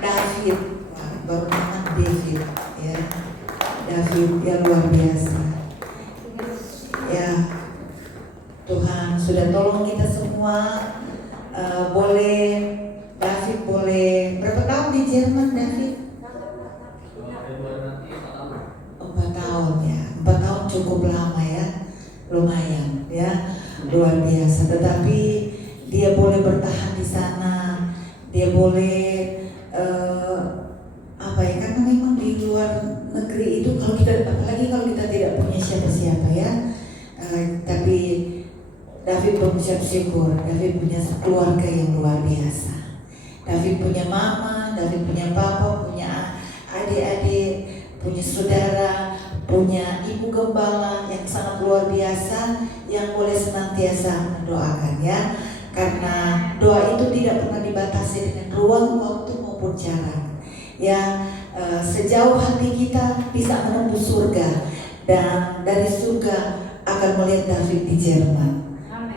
David, wah, baru nama David ya. David yang luar biasa. Ya, Tuhan sudah tolong kita semua. Boleh David boleh berapa tahun di Jerman David? 4 tahun ya. 4 tahun cukup lama ya, lumayan ya, luar biasa. Tetapi dia boleh bertahan di sana, dia boleh apa ya, karena memang di luar negeri itu kalau kita, apalagi kalau kita tidak punya siapa-siapa ya, tapi David mengucap syukur. David punya keluarga yang luar biasa. David punya mama, David punya papa, punya adik-adik, punya saudara, punya ibu gembala yang sangat luar biasa, yang boleh senantiasa mendoakan ya. Karena doa itu tidak pernah dibatasi dengan ruang, waktu maupun jarak. Ya, sejauh hati kita bisa menembus surga, dan dari surga akan melihat David di Jerman.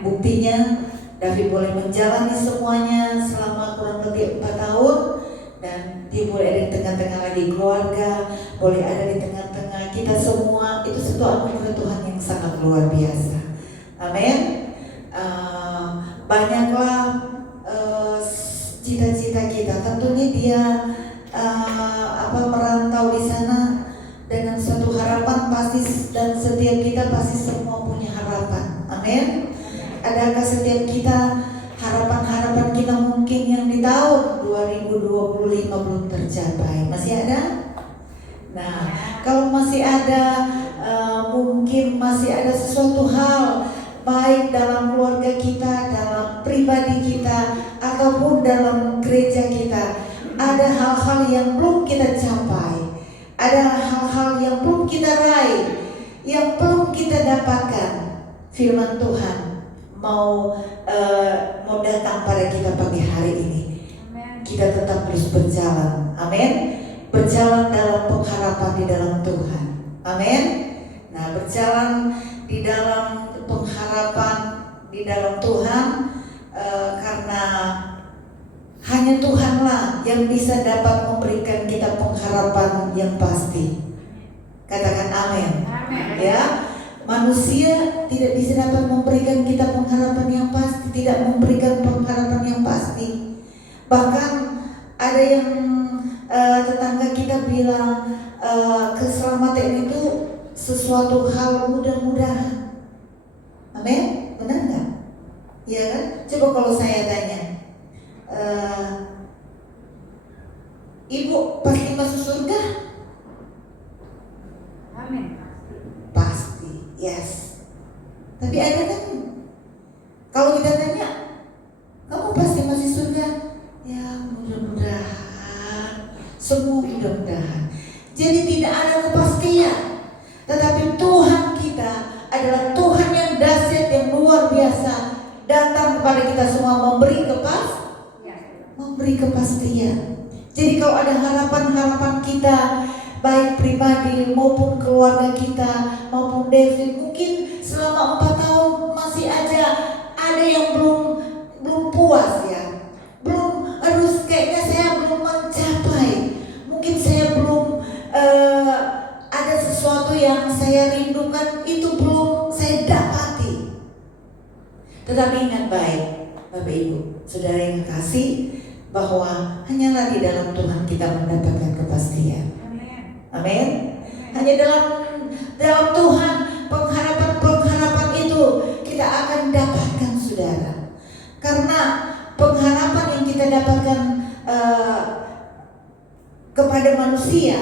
Buktinya David boleh menjalani semuanya selama kurang lebih 4 tahun, dan dia boleh ada di tengah-tengah lagi keluarga, boleh ada di tengah-tengah kita semua. Itu satu anugerah Tuhan yang sangat luar biasa. Amin. Banyaklah cita-cita kita. Tentunya dia merantau di sana dengan suatu harapan pasti, dan setiap kita pasti semua punya harapan. Amin. Adakah setiap kita harapan-harapan kita mungkin yang di tahun 2025 belum tercapai? Masih ada? Nah, kalau masih ada, mungkin masih ada sesuatu hal baik dalam keluarga kita, dalam pribadi kita, ataupun dalam gereja kita. Ada hal-hal yang belum kita capai, ada hal-hal yang belum kita raih, yang belum kita dapatkan. Firman Tuhan mau datang pada kita pagi hari ini. Amen. Kita tetap terus berjalan. Amin. Berjalan dalam pengharapan di dalam Tuhan. Amin. Nah, berjalan di dalam pengharapan di dalam Tuhan, karena hanya Tuhanlah yang bisa dapat memberikan kita pengharapan yang pasti. Katakan amin. Amin. Ya. Manusia tidak bisa dapat memberikan kita pengharapan yang pasti, tidak memberikan pengharapan yang pasti. Bahkan ada yang tetangga kita bilang keselamatan itu sesuatu hal mudah-mudahan. Amin, benar nggak? Ya kan? Coba kalau saya tanya, Ibu pasti masuk surga? Amin. Pasti, yes. Tapi ada kan, kalau kita tanya, kamu pasti masih surga? Ya mudah-mudahan, semua mudah-mudahan. Jadi tidak ada kepastian. Tetapi Tuhan kita adalah Tuhan yang dahsyat, yang luar biasa, datang kepada kita semua memberi kepastian. Jadi kalau ada harapan-harapan kita, baik pribadi maupun keluarga kita, maupun David, mungkin selama 4 tahun masih ada yang belum puas ya, belum, kayaknya saya belum mencapai, mungkin saya belum ada sesuatu yang saya rindukan, itu belum saya dapati. Tetapi ingat baik, Bapak Ibu, Saudara yang kasih, bahwa hanyalah di dalam Tuhan kita mendapatkan kepastian. Amin. Hanya dalam Tuhan pengharapan itu kita akan dapatkan, saudara. Karena pengharapan yang kita dapatkan kepada manusia,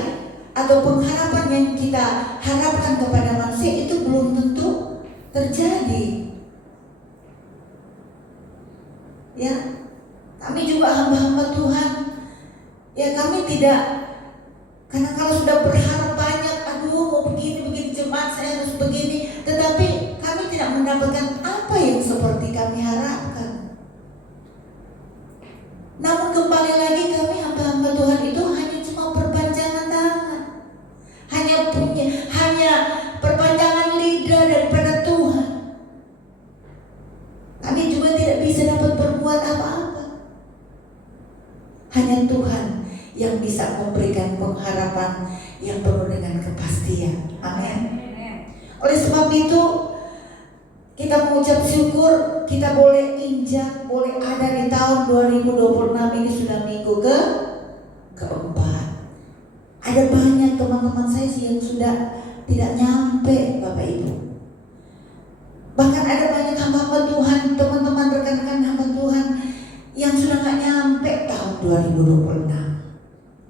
atau pengharapan yang kita harapkan kepada manusia, itu belum tentu terjadi. Ya, kami juga hamba-hamba Tuhan. Ya, kami tidak, karena kalau sudah berharap banyak, mau begini jemaat saya harus begini, tetapi kami tidak mendapatkan apa yang seperti kami harapkan. Namun kembali lagi, kami hamba-hamba Tuhan itu hanya cuma perpanjangan tangan, hanya perpanjangan lidah daripada Tuhan. Kami juga tidak bisa dapat berbuat apa-apa. Hanya Tuhan yang bisa memberikan pengharapan yang penuh dengan kepastian. Amin. Oleh sebab itu, kita mengucap syukur kita boleh injak, boleh ada di tahun 2026 ini, sudah minggu keempat. Ada banyak teman-teman saya sih yang sudah tidak nyampe, Bapak Ibu. Bahkan ada banyak hamba Tuhan, teman-teman rekan-rekan hamba Tuhan yang sudah gak nyampe tahun 2026.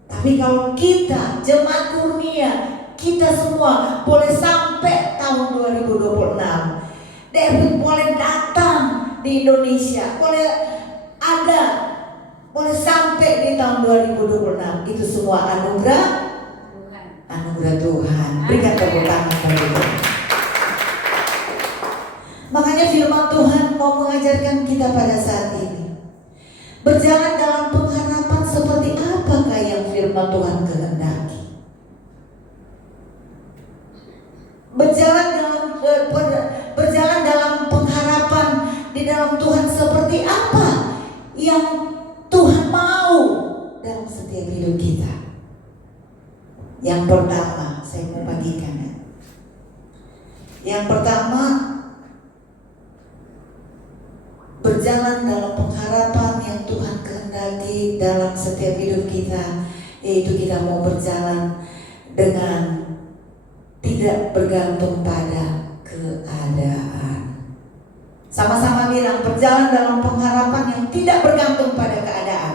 Tapi kalau kita jemaat Kurnia, kita semua boleh sampai tahun 2026. David boleh datang di Indonesia, boleh ada, boleh sampai di tahun 2026. Itu semua anugerah Tuhan. Anugerah Tuhan. Berikan tepuk tangan bagi Tuhan. Makanya firman Tuhan mau mengajarkan kita pada saat ini, berjalan dalam pengharapan seperti apakah yang firman Tuhan kehendaki. Berjalan dalam pengharapan di dalam Tuhan seperti apa yang Tuhan mau dalam setiap hidup kita. Yang pertama saya mau bagikan ya. Yang pertama, berjalan dalam pengharapan yang Tuhan kehendaki dalam setiap hidup kita, yaitu kita mau berjalan dengan tidak bergantung pada keadaan. Sama-sama bilang, berjalan dalam pengharapan yang tidak bergantung pada keadaan.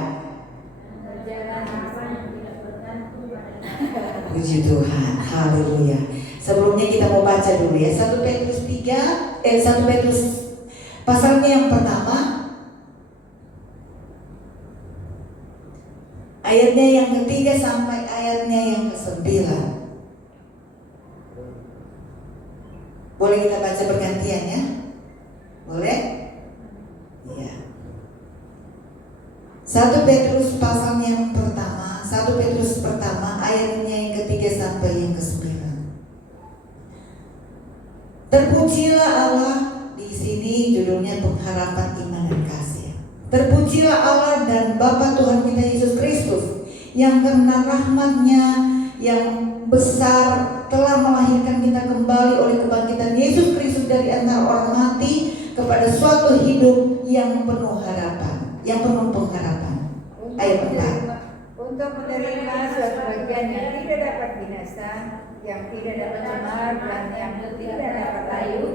Puji Tuhan, haleluya. Sebelumnya kita mau baca dulu ya, 1 Petrus pasalnya yang pertama, ayatnya yang ketiga sampai ayatnya yang ke-9. Boleh kita baca bergantian ya? Boleh? Iya. 1 Petrus pasalnya yang pertama, 1 Petrus pertama ayatnya yang ketiga sampai yang ke-9. Terpujilah Allah. Di sini judulnya pengharapan iman dan kasih. Terpujilah Allah dan Bapa Tuhan kita Yesus Kristus, yang karena rahmat-Nya yang besar telah melahirkan kita kembali oleh kebangkitan Yesus Kristus dari antara orang mati kepada suatu hidup yang penuh harapan, yang penuh pengharapan. Ayat 4. Untuk menerima suatu bagian yang tidak dapat binasa, yang tidak dapat cemar, dan yang tidak dapat layu,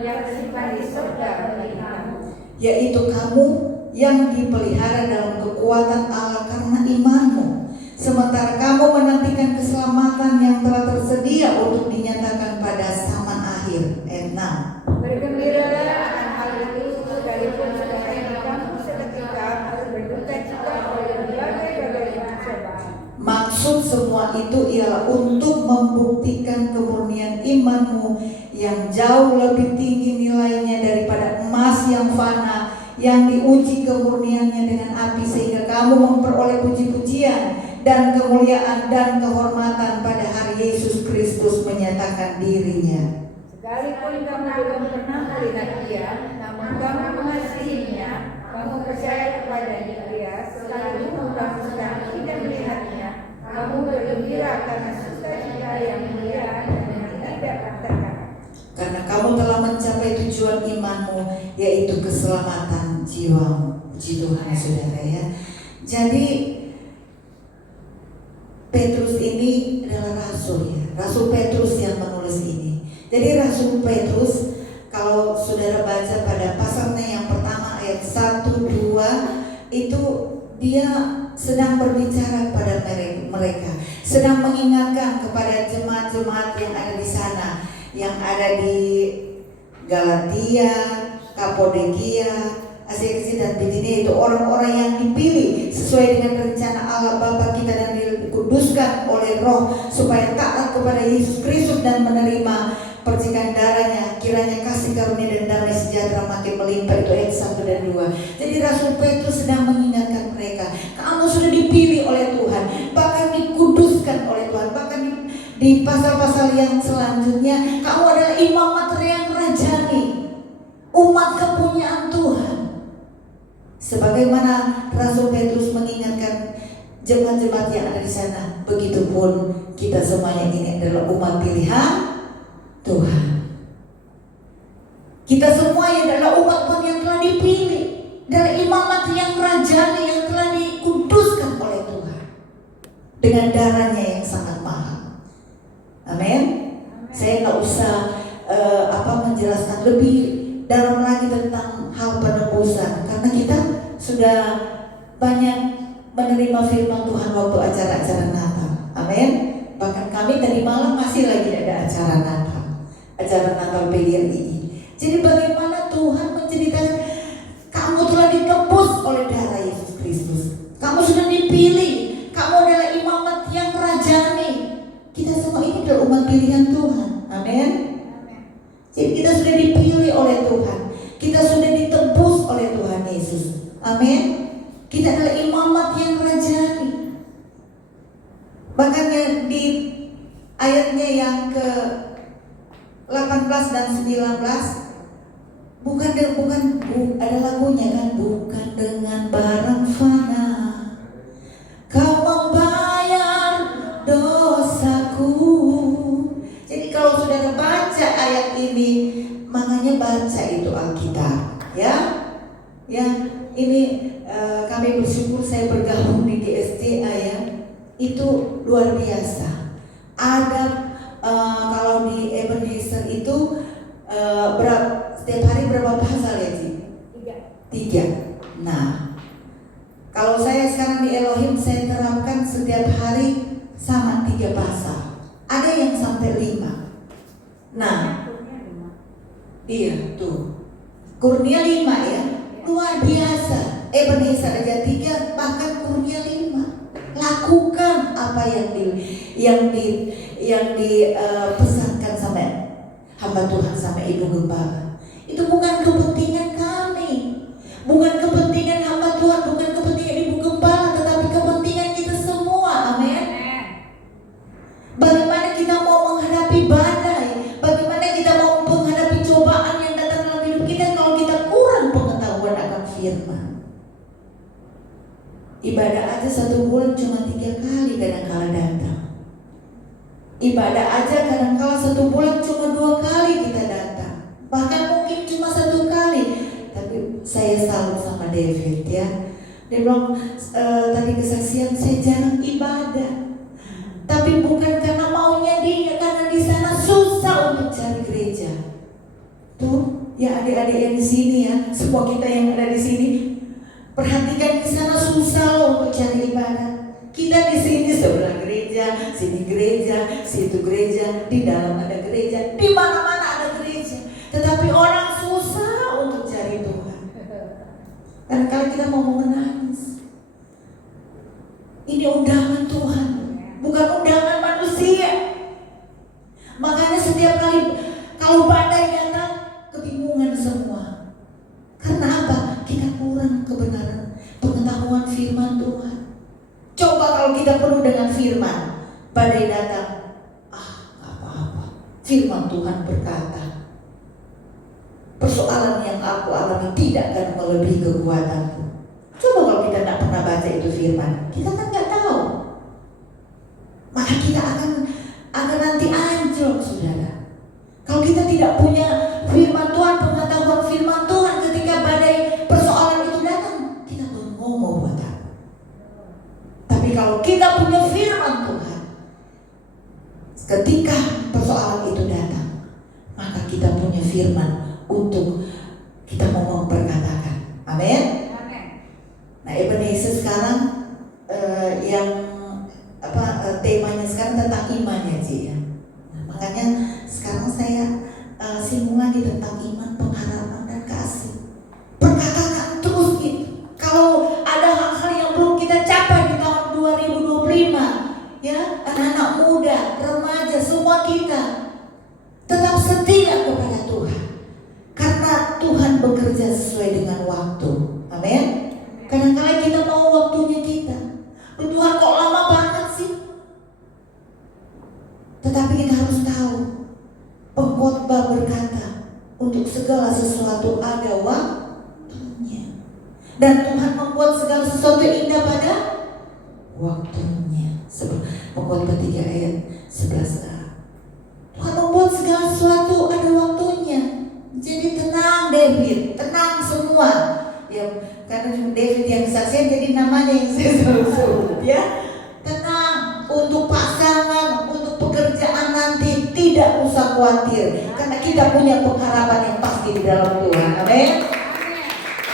yang tersimpan di surga bagi kamu, yaitu kamu yang dipelihara dalam kekuatan Allah karena imanmu, sementara kamu menantikan keselamatan yang telah tersedia untuk dinyatakan pada zaman akhir. Ayat 6. Bergembiralah akan hal itu, sekalipun sekarang kamu seketika harus berduka cita oleh berbagai pencobaan. Maksud semua itu ialah untuk membuktikan kemurnian imanmu yang jauh lebih tinggi nilainya daripada emas yang fana, yang diuji kemurniannya dengan api, sehingga kamu memperoleh puji-pujian dan kemuliaan dan kehormatan pada hari Yesus Kristus menyatakan dirinya. Sekalipun kamu belum pernah melihat Dia, namun kamu mengasihinya, kamu percaya kepada Dia, sekalipun kamu sekarang tidak melihatnya, kamu bergembira karena sukacita yang mulia dan yang tidak terkata. Karena kamu telah mencapai tujuan imanmu, yaitu keselamatan jiwamu. Puji Tuhan saudara ya. Jadi Petrus ini adalah rasul ya, Rasul Petrus yang menulis ini. Jadi Rasul Petrus, kalau saudara baca pada pasalnya yang pertama ayat 1, 2, itu dia sedang berbicara kepada mereka, sedang mengingatkan kepada jemaat-jemaat yang ada di sana, yang ada di Galatia, Kapodokia, Asia Kecil dan Bitinia, itu orang-orang yang dipilih sesuai dengan rencana Allah Bapa kita dan dikuduskan oleh Roh supaya taat kepada Yesus Kristus dan menerima percikan darahnya. Kiranya kasih karunia dan damai sejahtera makin melimpah. Itu ayat 1 dan 2. Jadi Rasul Petrus sedang mengingatkan mereka, kamu sudah dipilih oleh Tuhan, bahkan dikuduskan oleh Tuhan. Bahkan di pasal-pasal yang selanjutnya, kamu adalah imamat yang rajani, umat kepunyaan Tuhan. Sebagaimana Rasul Petrus mengingatkan jemaat-jemaat yang ada di sana. Begitupun kita semuanya ini adalah umat pilihan Tuhan. Kita semuanya adalah umat yang telah dipilih, dari imamat yang rajani yang telah dikuduskan oleh Tuhan dengan darahnya yang sangat mahal. Amin. Saya nggak usah menjelaskan lebih dalam lagi tentang hal penebusan, karena kita sudah banyak menerima firman Tuhan waktu acara-acara Natal. Amin. Bahkan kami tadi malam masih lagi ada acara Natal PGRI. Jadi bagaimana Tuhan menceritakan kamu telah ditebus oleh darah Yesus Kristus. Kamu sudah dipilih. Kamu adalah imamat yang rajani. Kita semua ini adalah umat pilihan Tuhan. Amin. Jadi kita sudah dipilih oleh Tuhan. Kita sudah ditebus oleh Tuhan Yesus. Amin. Kita adalah imamat yang rajani. Bahkan di ayatnya yang ke 18 dan 19, bukan ada lagunya kan, bukan dengan barang fana kau membayar dosaku. Jadi kalau saudara baca ayat ini, makanya baca itu Alkitab, ya. Ini kami bersyukur saya bergabung di GSCA ya. Itu luar biasa. Ada kalau di Ebenezer itu setiap hari berapa pasal ya Ci? 3. Nah, kalau saya sekarang di Elohim, saya terapkan setiap hari sama 3 pasal. Ada yang sampai 5. Nah, iya tuh, kurnia 5 ya, luar biasa. Ebenezer aja 3, bahkan kurnia 5. Lakukan apa yang dipesankan sama hamba Tuhan sama Ibu Gembala. Itu bukan kepentingan kami, bukan kepentingan hamba Tuhan, bukan kepentingan Ibu Gembala, tetapi kepentingan kita semua. Amin. Bagaimana kita mau menghadapi badai, bagaimana kita mau menghadapi cobaan yang datang dalam hidup kita kalau kita kurang pengetahuan akan firman. Ibadah aja 1 bulan cuma 3 kali kadang-kala datang. Ibadah aja kadang-kala 1 bulan cuma 2 kali kita datang. Bahkan mungkin cuma 1 kali. Tapi saya salut sama David ya. Dia bilang tadi kesaksian, saya jarang ibadah. Tapi bukan karena maunya dia, karena di sana susah untuk cari gereja. Tuh, ya adik-adik yang di sini ya, semua kita yang ada di sini, perhatikan di sana susah loh untuk cari ibadah. Kita di sini sebelah gereja, sini gereja, situ gereja, di dalam ada gereja, di mana-mana ada gereja. Tetapi orang susah untuk cari Tuhan. Dan kalau kita mau menangis, ini undangan Tuhan, bukan undangan manusia. Makanya setiap kali kalau badai datang, kebingungan semua. Karena apa? Kita kurang kebenaran, pengetahuan firman Tuhan. Coba kalau kita penuh dengan firman, badai datang, gak apa-apa. Firman Tuhan berkata, persoalan yang aku alami tidak akan melebihi kekuatanku. Coba kalau kita tidak pernah baca itu firman, kita kan nggak tahu. Maka kita akan nanti anjlok, saudara. Kalau kita tidak punya firman Tuhan, pengetahuan firman Tuhan, ketika badai persoalan itu datang, kita bengong mau buat apa. Tapi kalau kita punya firman Tuhan, ketika persoalan itu datang, maka kita punya firman untuk kita mau memperkatakan. Amin. Nah, Ebenezer sekarang temanya sekarang tentang iman ya Ci ya. Nah, makanya sekarang saya singgung lagi tentang iman, pengharapan dan kasih. Perkatakan terus gitu. Kalau ada hal-hal yang belum kita capai di tahun 2025, ya, anak-anak muda, remaja, semua kita tetap setia kepada Tuhan. Karena Tuhan bekerja sesuai dengan waktu. Amin. Kadang-kadang kita mau waktunya kita. Tuhan kok lama banget sih? Tetapi kita harus tahu, pengkhotbah berkata, untuk segala sesuatu ada waktunya. Dan Tuhan membuat segala sesuatu indah pada waktunya. Pengkhotbah 3 ayat 11a. Tuhan membuat segala sesuatu ada waktunya. Jadi tenang David, tenang semua. Ya, karena David yang kesaksian jadi namanya yang saya selalu sebut ya. Tenang untuk pasangan, untuk pekerjaan nanti tidak usah khawatir karena kita punya pengharapan yang pasti di dalam Tuhan. Amin.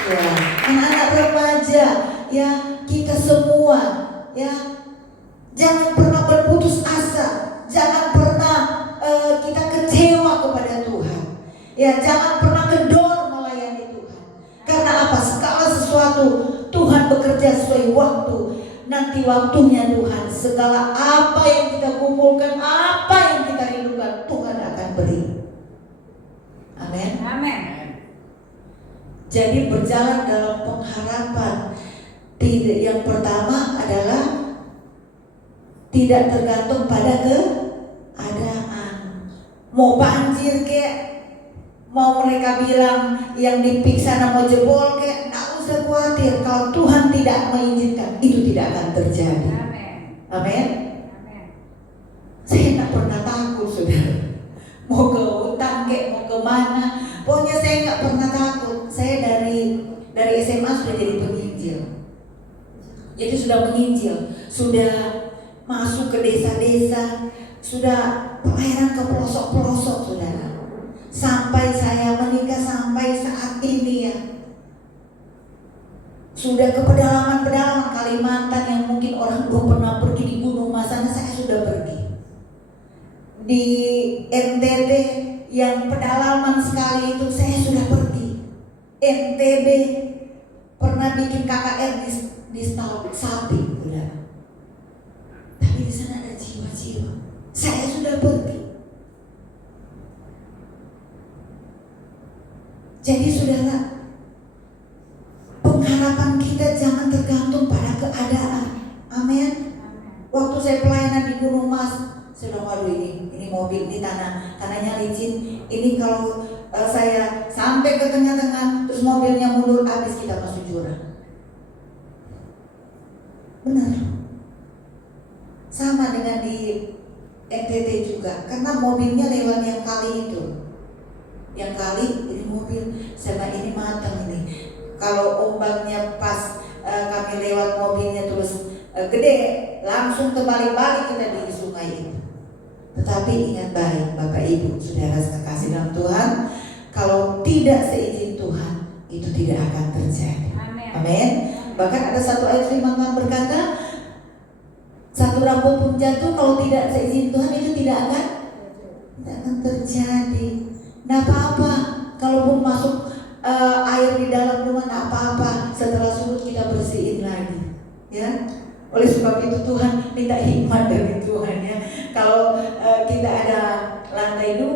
Ya, anak-anak remaja, ya kita semua, ya jangan pernah berputus asa, jangan pernah kita kecewa kepada Tuhan. Ya, jangan pernah kendor melayani Tuhan. Karena apa? Segala sesuatu Tuhan bekerja sesuai waktu. Nanti waktunya Tuhan, segala apa yang kita kumpulkan, apa yang kita rindukan, Tuhan akan beri. Amin. Amin. Jadi berjalan dalam pengharapan. Yang pertama adalah tidak tergantung pada keadaan. Mau banjir kek, mau mereka bilang yang di pik sana mau jebol kek, nggak usah khawatir. Kalau Tuhan tidak mengizinkan, itu tidak akan terjadi. Amin. Saya nggak pernah takut, saudara. Mau ke hutan kek, mau ke mana, pokoknya saya nggak pernah takut. Saya dari SMA sudah jadi penginjil. Jadi sudah menginjil, sudah masuk ke desa-desa, sudah pelayanan ke pelosok-pelosok, saudara. Sampai saya menikah, sampai saat ini ya, sudah ke pedalaman-pedalaman Kalimantan yang mungkin orang belum pernah pergi. Di Gunung Mas sana saya sudah pergi. Di NTB yang pedalaman sekali itu saya sudah pergi. NTB pernah bikin KKR di stalk sapi, saudara. Tapi di sana ada jiwa-jiwa. Saya sudah pergi. Jadi saudara, pengharapan kita jangan tergantung pada keadaan. Amin. Waktu saya pelayanan di Gunung Mas, saya bilang, waduh ini mobil, ini tanahnya licin. Ini kalau saya sampai ke tengah-tengah, terus mobilnya mundur, habis kita masuk jurang. Benar. Sama dengan di NTT juga, karena mobilnya lewat yang kali itu. Yang kali ini mobil sama ini matang ini. Kalau ombaknya pas kami lewat mobilnya terus gede, langsung terbalik-balik kita di sungai itu. Tetapi ingat baik Bapak Ibu, saudara sekasih dalam Tuhan, kalau tidak seizin Tuhan, itu tidak akan terjadi. Amin. Bahkan ada satu ayat firman Tuhan berkata, satu rambut pun jatuh kalau tidak seizin Tuhan itu tidak akan terjadi. Nggak apa-apa, kalaupun masuk air di dalam rumah nggak apa-apa. Setelah surut kita bersihin lagi, ya. Oleh sebab itu Tuhan minta hikmat dari Tuhan ya. Kalau kita ada lantai 2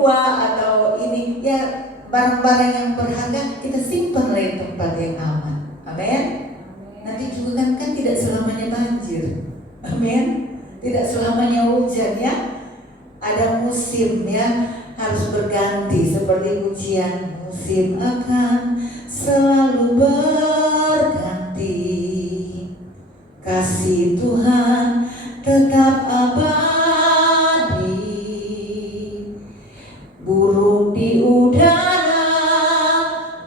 atau ini ya, barang-barang yang berharga kita simpan di tempat yang aman. Amin. Nanti juga kan tidak selamanya banjir. Amin. Tidak selamanya hujan ya. Ada musim ya, harus berganti seperti ujian. Musim akan selalu berganti. Kasih Tuhan tetap abadi. Burung di udara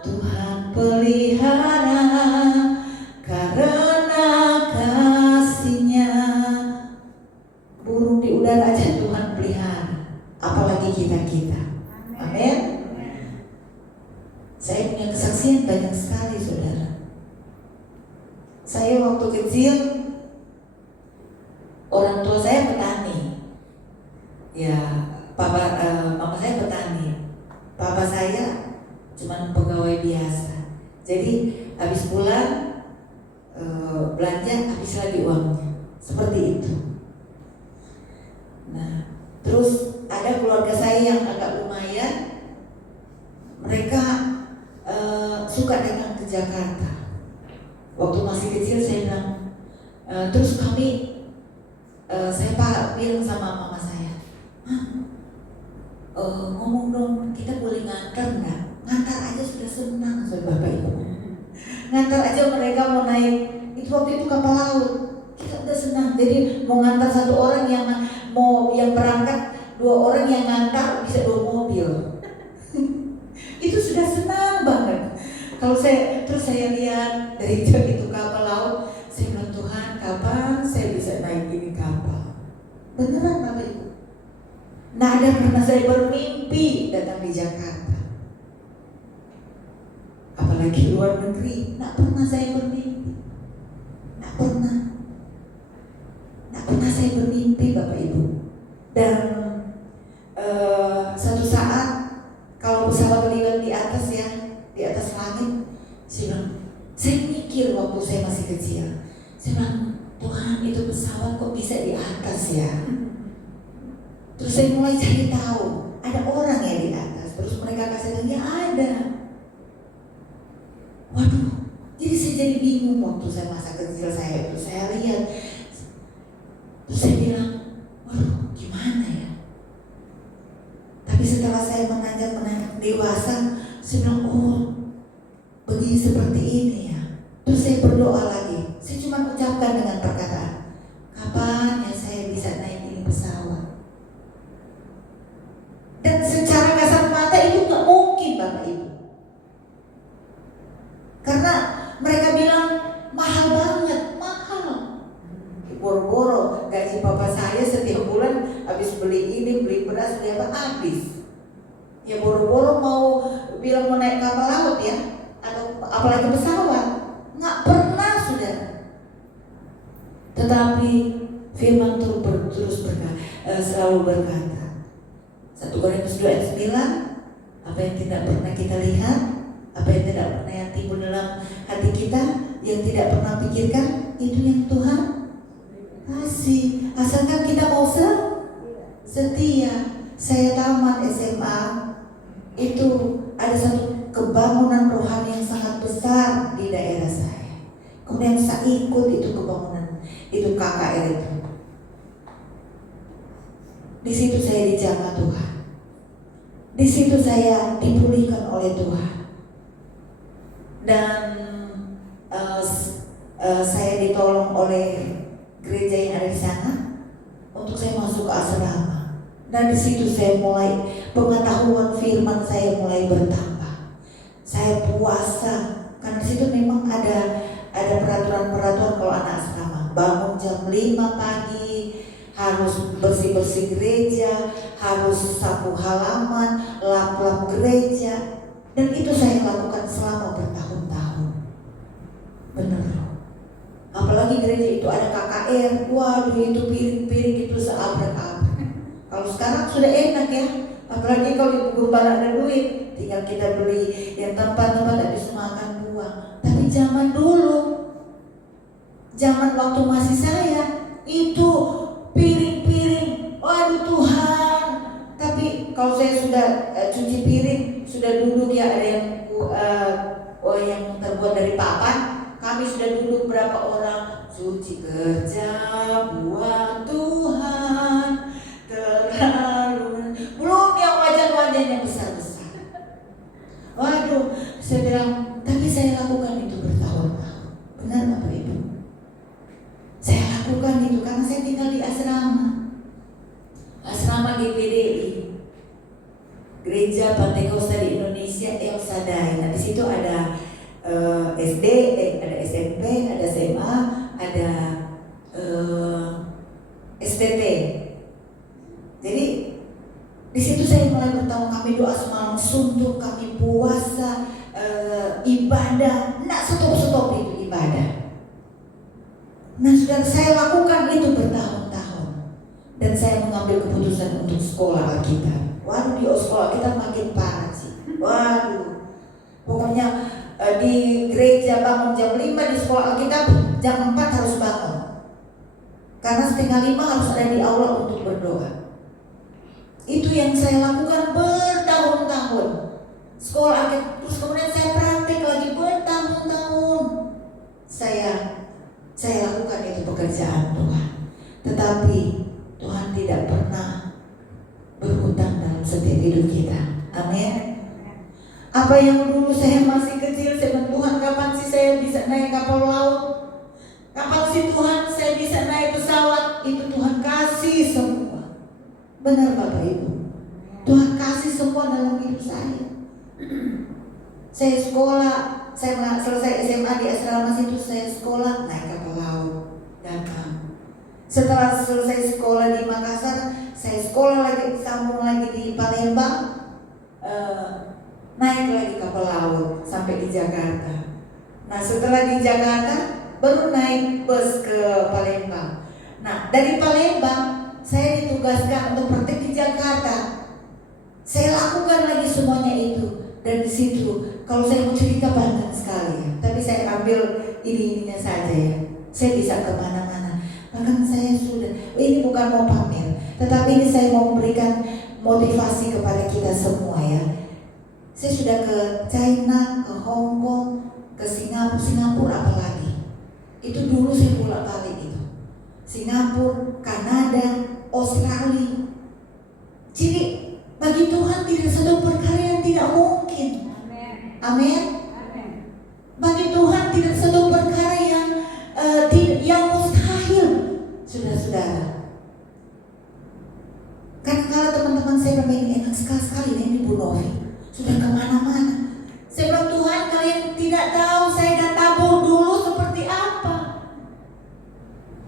Tuhan pelihara, karena kasih-Nya. Burung di udara aja Tuhan pelihara, apalagi kita-kita. Amin. Saya punya kesaksian banyak sekali, saudara. Saya waktu kecil, orang tua saya petani. Ya, mama saya petani. Papa saya cuma pegawai biasa. Jadi habis pulang belanja, habis lagi uangnya. Seperti itu. Nah, terus ada keluarga saya yang agak lumayan. Mereka suka datang ke Jakarta. Waktu masih kecil saya bilang, terus saya bilang sama mama saya, ngomong dong, kita boleh nganter nggak? Ngantar aja sudah senang, saudara Bapak Ibu. Ngantar aja mereka mau naik, itu waktu itu kapal laut, kita udah senang. Jadi mau ngantar satu orang yang berangkat, 2 orang yang ngantar bisa 2 mobil. Itu sudah senang banget. Terus saya lihat dari jauh itu kapal laut, saya bilang, Tuhan, kapan saya bisa naik ini kapal? Beneran Bapak Ibu. Nah, ada pernah saya bermimpi datang di Jakarta, apalagi luar negeri. Nggak pernah saya bermimpi. Nggak pernah saya bermimpi Bapak Ibu. Dan satu saat kalau pesawat terlihat di atas ya, di atas langit, saya mikir waktu saya masih kecil, saya bilang, Tuhan, itu pesawat kok bisa di atas ya? Terus saya mulai cari tahu, ada orang ya di atas. Terus mereka kasih tahu, ya ada. Waduh, jadi saya jadi bingung waktu saya masa kecil saya itu. Saya lihat, terus saya bilang, waduh, gimana ya? Tapi setelah saya menanjak dewasa, saya bilang, oh, begini seperti ini ya. Terus saya berdoa lagi. Saya cuma ucapkan dengan perkataan, kapan ya saya bisa naik ini pesawat? Dan secara kasat mata itu nggak mungkin Bapak Ibu. Karena mereka bilang mahal banget, mahal. Boro-boro gaji papa saya setiap bulan habis beli ini, beli beras, beli apa, habis. Ya boro-boro mau bilang mau naik kapal laut ya, atau apalagi pesawat, nggak pernah sudah. Tetapi firman terus selalu berkata, 1 Korintus 2 ayat 9, apa yang tidak pernah kita lihat, apa yang tidak pernah yang timbul dalam hati kita, yang tidak pernah pikirkan, itu yang Tuhan kasih. Asalkan kita mau setia. Saya tamat SMA, itu ada satu kebangunan rohani yang sangat besar di daerah saya. Kemudian saya ikut itu kebangunan, itu KKR itu. Di situ saya dijamah Tuhan. Di situ saya dipulihkan oleh Tuhan. Dan saya ditolong oleh gereja yang ada di sana untuk saya masuk ke asrama. Dan di situ saya mulai pengetahuan firman saya mulai bertambah. Saya puasa karena di situ memang ada peraturan-peraturan kalau anak asrama. Bangun jam 5 pagi, harus bersih-bersih gereja, harus sapu halaman, lap-lap gereja. Dan itu saya lakukan selama bertahun-tahun. Benar. Apalagi gereja itu ada KKR. Waduh, itu piring-piring itu seabrak-abrak. Kalau sekarang sudah enak ya. Apalagi kalau ibu guru ada duit, tinggal kita beli yang tempat-tempat habis makan buang. Tapi zaman dulu, zaman waktu masih saya, itu piring-piring, waduh Tuhan. Tapi kalau saya sudah cuci piring, sudah duduk ya, ada yang yang terbuat dari papan, kami sudah duduk berapa orang, suci kerja buat Tuhan terlalu, belum yang wajan-wajan yang besar-besar. Waduh, saya bilang, tapi saya lakukan itu bertahun-tahun. Benar Bapak Ibu? Saya lakukan itu karena saya tinggal di asrama GPDI, Gereja Pantekosta di Indonesia El Shaddai. Nah di situ ada SD, ada SMP, ada SMA, ada STT. Jadi di situ saya mulai bertahun, kami doa semalam suntuk, kami puasa, ibadah, nak stop itu ibadah. Nah sudah saya lakukan itu bertahun-tahun. Dan saya mengambil keputusan untuk sekolah Alkitab. Waduh, di sekolah kita makin parah sih. Waduh, pokoknya di gereja bangun jam 5, di sekolah Alkitab jam 4 harus bangun. Karena 4:30 harus ada di aula untuk berdoa. Itu yang saya lakukan bertahun-tahun. Sekolah Alkitab, terus kemudian saya praktek lagi bertahun-tahun. Saya lakukan itu pekerjaan Tuhan. Tetapi Tuhan tidak pernah berhutang dalam setiap hidup kita. Amin. Apa yang dulu saya masih kecil, saya bilang, Tuhan kapan sih saya bisa naik kapal laut? Kapan sih Tuhan saya bisa Benar Bapak Ibu. Tuhan kasih semua dalam hidup saya. Saya sekolah, saya selesai SMA di asrama situ, saya sekolah naik kapal laut datang. Setelah selesai sekolah di Makassar, saya sekolah lagi, sambung lagi di Palembang, naik lagi kapal laut sampai di Jakarta. Nah setelah di Jakarta baru naik bus ke Palembang. Nah dari Palembang saya ditugaskan untuk praktek di Jakarta. Saya lakukan lagi semuanya itu. Dan di situ, kalau saya mau cerita banyak sekali ya, tapi saya ambil ininya saja ya. Saya bisa kemana-mana. Bahkan saya sudah, ini bukan mau pamer, tetapi ini saya mau memberikan motivasi kepada kita semua ya. Saya sudah ke China, ke Hong Kong, ke Singapura apalagi. Itu dulu saya bolak-balik itu. Singapura, Kanada, Australia. Jadi bagi Tuhan tidak satu perkara yang tidak mungkin. Amin. Bagi Tuhan tidak satu perkara yang mustahil, saudara-saudara. Kadang-kadang teman-teman saya bermain enak sekali ini Bu Novi sudah kemana-mana. Saya bilang Tuhan, kalian tidak tahu saya dah tabur dulu seperti apa.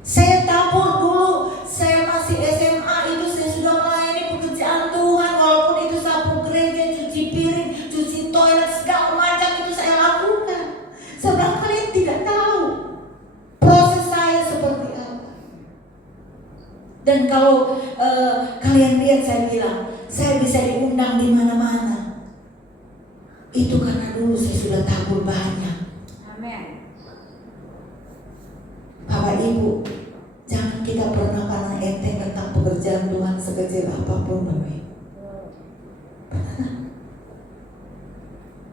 Saya tabur dulu, saya masih SMA itu saya sudah melayani pekerjaan Tuhan, walaupun itu sapu gereja, cuci piring, cuci toilet, segala macam itu saya lakukan. Sebab kalian tidak tahu proses saya seperti apa. Dan kalau kalian lihat saya bilang, saya bisa diundang di mana-mana. Itu karena dulu saya sudah tabur banyak. Amin. Bapak Ibu, jangan kita pernah pandang enteng tentang pekerjaan Tuhan sekecil apapun Bapak Ibu.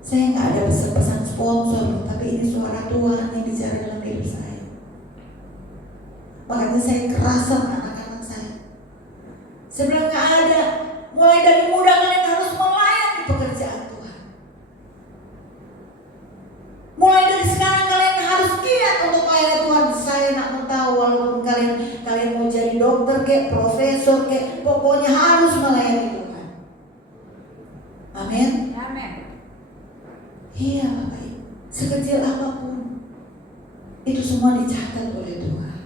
Saya nggak ada pesan-pesan sponsor, tapi ini suara Tuhan yang bicara dalam hidup saya. Makanya saya keras sama anak-anak saya. Saya bilang nggak ada. Mulai dari muda kalian harus melayani pekerjaan Tuhan. Mulai dari sekarang kalian harus giat untuk melayani Tuhan. Saya nak mau tahu walaupun kalian mau jadi dokter kek, profesor kek, pokoknya harus melayani Tuhan. Amin. Amin. Iya Bapak Ibu, sekecil apapun itu semua dicatat oleh Tuhan.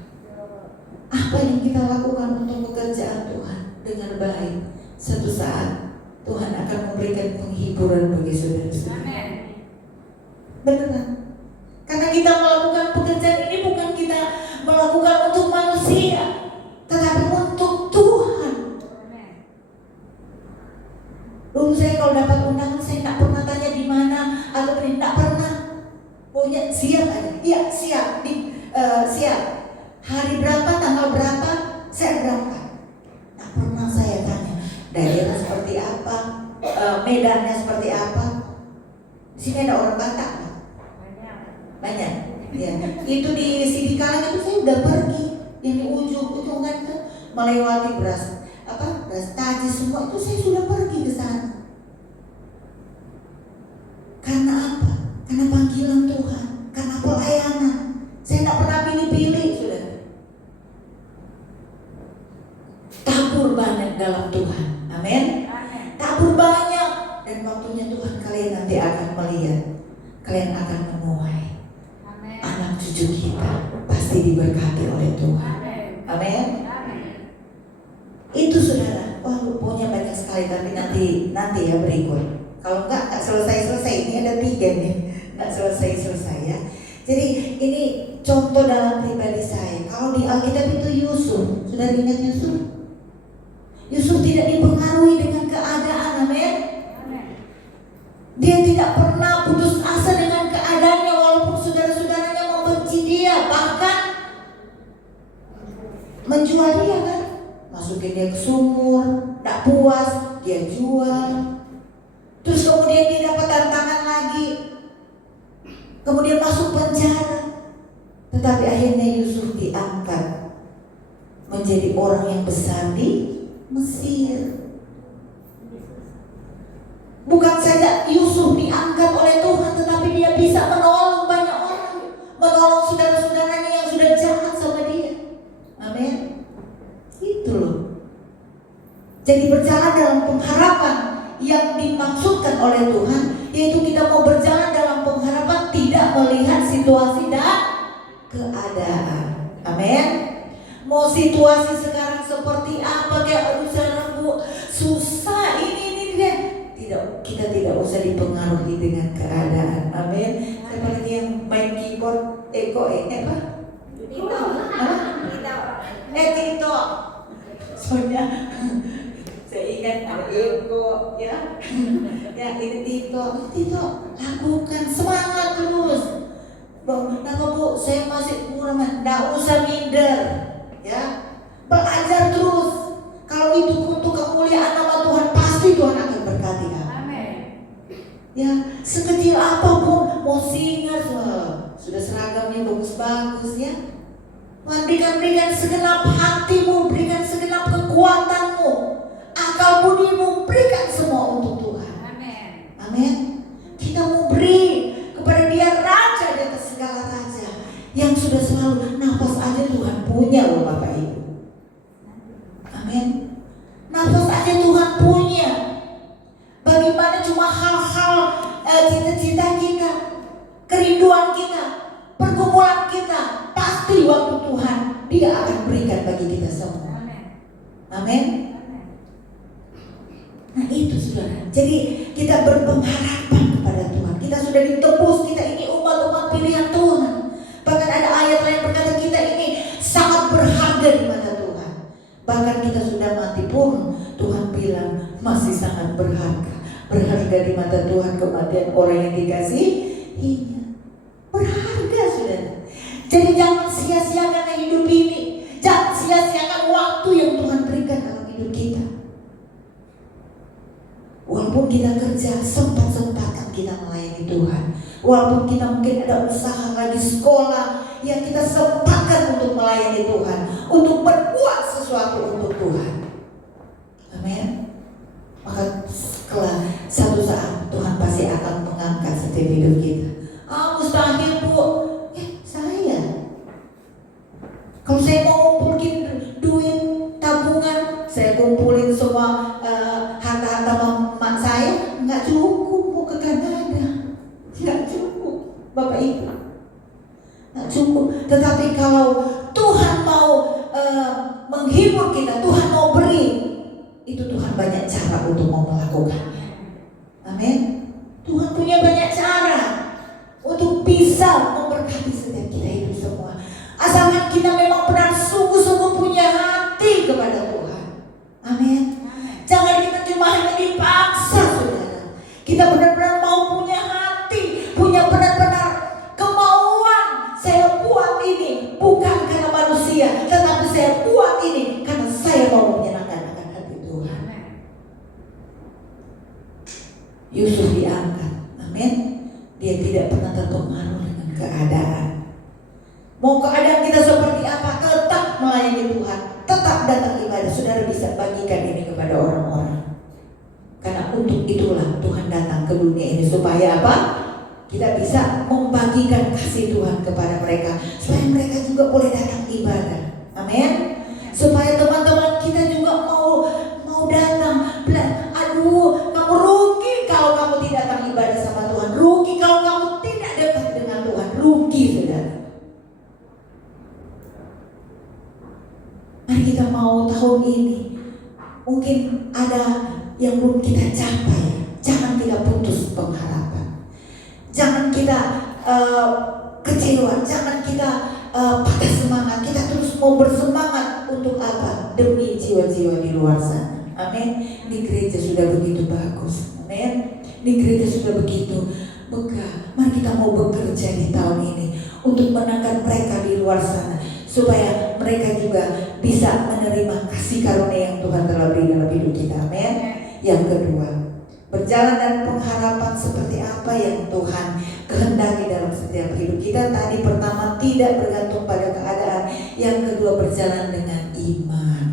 Apa yang kita lakukan untuk pekerjaan Tuhan dengan baik, satu saat Tuhan akan memberikan penghiburan bagi saudara-saudara. Amin. Beneran. Karena kita melakukan pekerjaan ini bukan kita melakukan untuk manusia, tetapi untuk Tuhan. Dulu saya kalau dapat undangan saya tidak pernah tanya di mana atau tidak pernah. Pokoknya siap aja. Iya siap. Siap. Hari berapa, tanggal berapa saya berangkat. Tidak pernah saya tanya daerah seperti apa, medannya seperti apa. Di sini ada orang Batak. Banyak. Ya. Itu di Sidikalang itu saya udah pergi. Yang di ujung kan itu melewati beras taji semua itu saya sudah pergi ke sana. Karena apa? Karena panggilan Tuhan, karena pelayanan. Saya tidak pernah pilih-pilih, sudah. Tabur banyak dalam Tuhan. Amin. Tabur banyak dan waktunya Tuhan kalian nanti akan melihat. Kalian akan menuai. Anak cucu kita pasti diberkati oleh Tuhan. Amin. Itu saudara, wah punya banyak sekali tapi nanti ya berikut. Kalau enggak selesai ini ada 3 nih, enggak selesai ya. Jadi ini contoh dalam pribadi saya. Kalau di Alkitab itu Yusuf, sudah ingat Yusuf? Yusuf tidak dipengaruhi dengan keadaan, amin. Dia tidak pernah putus asa dengan keadaannya walaupun saudara-saudaranya membenci dia, bahkan menjual dia kan. Masukin dia ke sumur, tak puas, dia jual. Terus kemudian dia dapat tantangan lagi. Kemudian masuk penjara. Tetapi akhirnya Yusuf diangkat menjadi orang yang besar di Mesir. Bukan saja Yusuf diangkat oleh Tuhan, tetapi dia bisa menolong banyak orang. Menolong saudara-saudaranya yang sudah jahat sama dia. Amin. Itu loh. Jadi berjalan dalam pengharapan yang dimaksudkan oleh Tuhan, yaitu kita mau berjalan dalam pengharapan tidak melihat situasi dan keadaan. Amin. Mau situasi sekarang seperti apa, kayak aduh saya susah ini dia. Kita tidak usah dipengaruhi dengan keadaan. Amin. Seperti yang main keyboard apa? Tito. Soalnya saya ingat ada Eko ya. Ya ini Tito, lakukan, semangat terus. Kenapa Bu? Saya masih kurang, nggak usah minder, ya. Belajar terus. Kalau itu untuk kemuliaan nama Tuhan, pasti Tuhan akan berkati kamu. Amin. Ya, sekecil apapun, mau singa sudah seragamnya bagus-bagus ya. Berikan segenap hatimu, berikan segenap kekuatanmu, akal budimu, berikan semua untuk Tuhan. Amin. Amin. Kita mau beri kepada Dia Raja di atas segala raja, yang sudah selalu nafas aja Tuhan punya loh Bapak Ibu. Amin. Nafas aja Tuhan punya. Bagaimana cuma hal-hal cita-cita kita, kerinduan kita, pergumulan kita, pasti waktu Tuhan Dia akan berikan bagi kita semua. Amin. Nah itu saudara. Jadi kita berpengharapan kepada Tuhan. Kita sudah ditebus, kita ini umat-umat pilihan Tuhan. Bahkan ada ayat lain berkata kita ini sangat berharga di mata Tuhan. Bahkan kita sudah mati pun Tuhan bilang masih sangat berharga. Berharga di mata Tuhan kematian orang yang dikasihinya. Berharga saudara. Jadi jangan sia-siakan hidup ini. Jangan sia-siakan waktu yang Tuhan berikan dalam hidup kita. Walaupun kita kerja, sempat-sempatkan kita melayani Tuhan. Walaupun kita mungkin ada usaha lagi sekolah, yang kita sempatkan untuk melayani Tuhan, untuk berbuat sesuatu untuk Tuhan. Amin. Maka setelah satu saat Tuhan pasti akan mengangkat setiap hidup kita. Mustahil Bu. Saya kalau saya mau kumpulin duit tabungan, saya kumpulin semua harta-harta mak saya, nggak cukup mau ke Kanada, nggak cukup Bapak Ibu, nggak cukup. Tetapi kalau Tuhan mau menghibur kita, Tuhan mau beri, itu Tuhan banyak cara untuk mau melakukannya. Amin. Tuhan punya banyak cara untuk bisa memberkati setiap kita hidup semua. Asalkan kita memang benar sungguh-sungguh punya hati kepada Tuhan. Amin. Jangan kita cuma hanya dipaksa saudara. Kita benar-benar mau punya hati, punya benar-benar kemauan. Saya buat ini bukan karena manusia, tetapi saya buat ini karena saya mau menyenangkan akan hati Tuhan. Yusuf diangkat. Amin. Dia tidak pernah terpengaruh dengan keadaan. Mau keadaan kita seperti apa, tetap melayani Tuhan, tetap datang ibadah. Saudara bisa bagikan ini kepada orang-orang. Karena untuk itulah Tuhan datang ke dunia ini, supaya apa? Kita bisa membagikan kasih Tuhan kepada mereka, supaya mereka juga boleh datang ibadah. Amin. Supaya teman-teman kita juga mau datang. Aduh, kamu rugi kalau kamu tidak datang ibadah sama Tuhan. Rugi kalau kamu tidak dekat dengan Tuhan. Rugi saudara. Mari kita mau tahun ini, mungkin ada yang belum kita capai. Jangan kita putus pengharapan. Jangan kita kecewa. Jangan kita patah semangat. Kita terus mau bersemangat untuk apa? Demi jiwa-jiwa di luar sana. Amin. Di gereja sudah begitu bagus. Amin. Di gereja sudah begitu megah. Mari kita mau bekerja di tahun ini untuk menangkan mereka di luar sana, supaya mereka juga bisa menerima kasih karunia yang Tuhan telah beri dalam hidup kita. Amin. Yang kedua, berjalan dalam pengharapan seperti apa yang Tuhan kehendaki dalam setiap hidup kita. Tadi pertama, tidak bergantung pada keadaan. Yang kedua, berjalan dengan iman.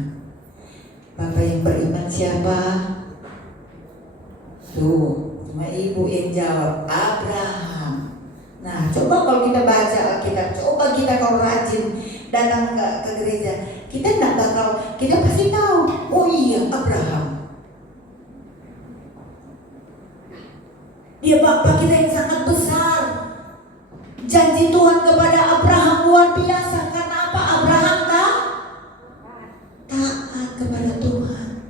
Bapak yang beriman siapa? Tuh, cuma ibu yang jawab, Abraham. Nah, coba kalau kita baca Alkitab, coba kita kalau rajin datang ke gereja, kita pasti tahu, oh iya Abraham. Bapa kita yang sangat besar. Janji Tuhan kepada Abraham luar biasa. Karena apa? Abraham taat kepada Tuhan.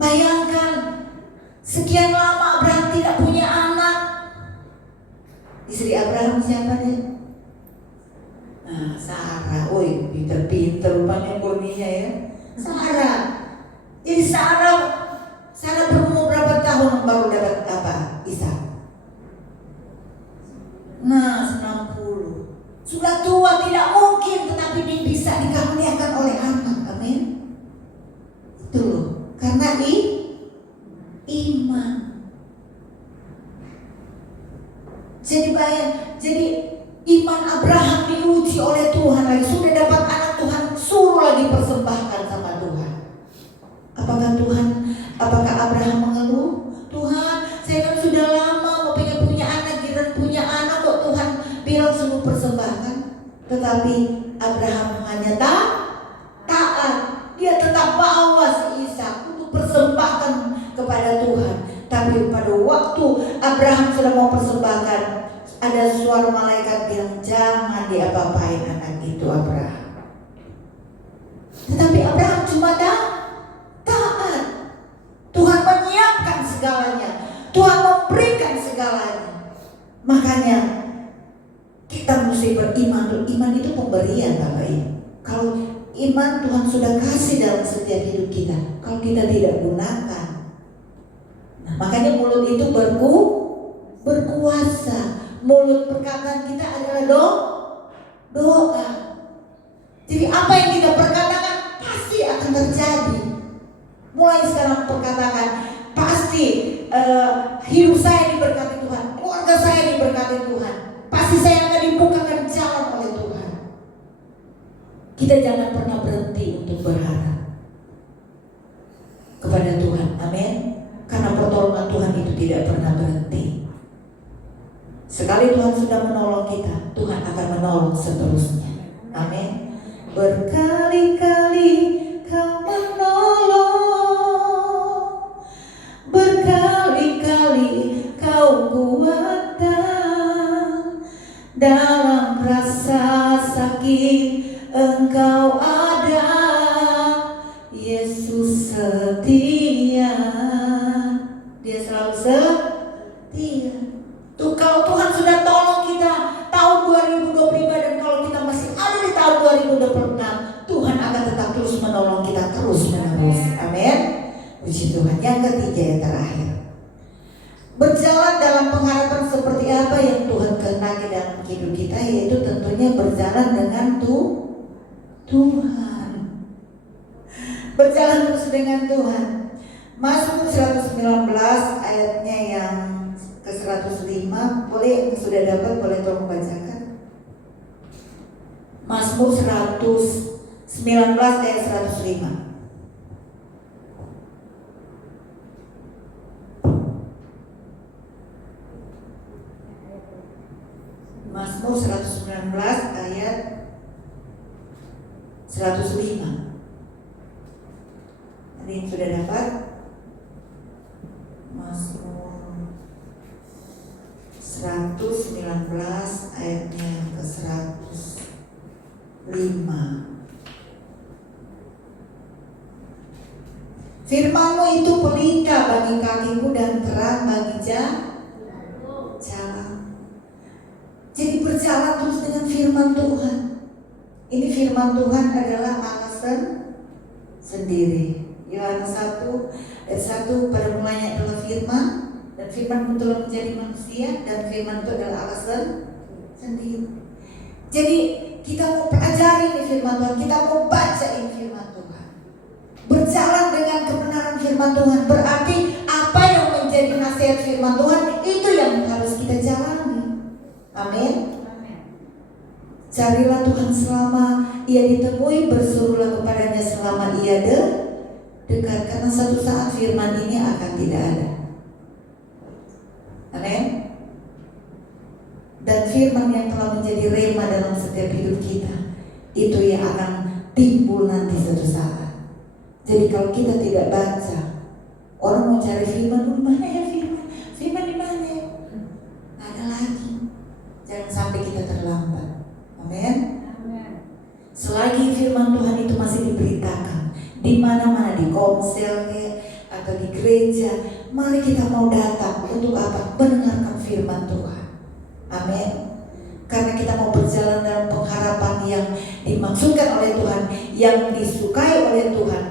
Bayangkan, sekian lama Abraham tidak punya anak. Istri Abraham siapa deh? Nah, Sarah. Woi, pinter-pinter rupanya Kurnia ya. Sarah. Jadi Sarah berumur berapa tahun baru dapat apa? Ishak. Nah, 90. Sudah tua, tidak mungkin, tetapi dia bisa dikaruniakan oleh anak. Amin. Itu loh. Karena iman. Jadi iman Abraham diuji oleh Tuhan lagi. Sudah dapat anak, Tuhan suruh lagi persembahkan sama Tuhan. Apakah Abraham mengeluh? Tuhan, saya kan sudah lama mau pengen punya anak, giliran punya anak kok Tuhan bilang suruh persembahkan. Tetapi Abraham hanya taat. Dia tetap bawa si Ishak untuk persembahkan kepada Tuhan. Tapi pada waktu Abraham sudah mau persembahkan, ada suara malaikat bilang, jangan diapa-apain anak itu Abraham. Tetapi Abraham cuma taat. Tuhan menyiapkan segalanya. Tuhan memberikan segalanya. Makanya kita mesti beriman. Iman itu pemberian, Bapak Ibu. Kalau iman Tuhan sudah kasih dalam setiap hidup kita, kalau kita tidak gunakan, nah, makanya mulut itu berkuasa. Mulut perkataan kita adalah doa. Jadi apa yang kita perkatakan pasti akan terjadi. Mulai sekarang perkatakan, pasti hidup saya diberkati Tuhan, keluarga saya diberkati Tuhan, pasti saya akan dibukakan jalan oleh Tuhan. Kita jangan pernah berhenti untuk berharap kepada Tuhan. Amin. Karena pertolongan Tuhan itu tidak pernah berhenti. Sekali Tuhan sudah menolong kita, Tuhan akan menolong seterusnya. Amin. Berkali-kali Kau menolong, berkali-kali Kau kuatkan. Dalam rasa sakit Engkau ada, Yesus setia. Dia selalu setia. Tuh, kalau Tuhan sudah tolong kita tahun 2025 dan kalau kita masih ada di tahun 2026, Tuhan akan tetap terus menolong kita terus menerus. Amin. Puji Tuhan. Yang ketiga, yang terakhir, berjalan dalam pengharapan seperti apa yang Tuhan kehendaki dalam hidup kita, yaitu tentunya berjalan dengan Tuhan. Berjalan terus dengan Tuhan. Mazmur 119 ayatnya yang ke 105. Boleh yang sudah dapat, boleh tolong bacakan. Mazmur 119 ayat 105. Mazmur 119 ayat 105. Ada yang sudah dapat? Mazmur 119 ayatnya yang ke 105. Firman-Mu itu pelita bagi kakiku dan terang bagi jalan. Jadi berjalan terus dengan firman Tuhan. Ini firman Tuhan adalah alasan sendiri. Yohanes 1 ayat 1, pada mulanya adalah firman, dan firman itu telah menjadi manusia, dan firman itu adalah alasan sendiri. Jadi kita mau pelajari ini firman Tuhan, kita mau baca ini firman Tuhan. Berjalan dengan kebenaran firman Tuhan berarti apa yang menjadi nasihat firman Tuhan itu yang harus kita jalani. Amin. Carilah Tuhan selama ia ditemui, berserulah kepadanya selama ia dekat, karena satu saat firman ini akan tidak ada. Amin. Dan firman yang telah menjadi rema dalam setiap hidup kita, itu yang akan timbul nanti suatu saat. Jadi kalau kita tidak baca, orang mau cari firman, mana ya firman? Firman di mana? Ada lagi. Jangan sampai kita terlambat. Amin. Selagi firman Tuhan itu masih diberitakan di mana-mana, di komsel atau di gereja, mari kita mau datang untuk apa? Mendengarkan firman Tuhan. Amin. Karena kita mau berjalan dalam pengharapan yang dimaksudkan oleh Tuhan, yang disukai oleh Tuhan,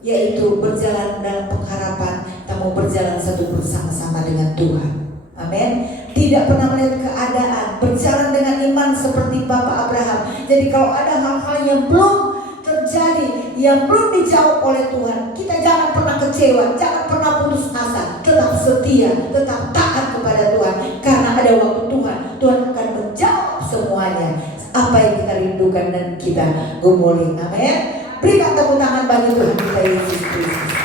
yaitu berjalan dalam pengharapan. Kita mau berjalan satu bersama-sama dengan Tuhan. Amin. Tidak pernah melihat keadaan, berjalan dengan iman seperti Bapak Abraham. Jadi kalau ada hal-hal yang belum terjadi, yang belum dijawab oleh Tuhan, kita jangan pernah kecewa, jangan pernah putus asa, tetap setia, tetap taat kepada Tuhan. Karena ada waktu Tuhan akan menjawab semuanya. Apa yang kita rindukan dan kita gumuli. Amin. Berikan tepuk tangan bagi Tuhan kita Yesus Kristus.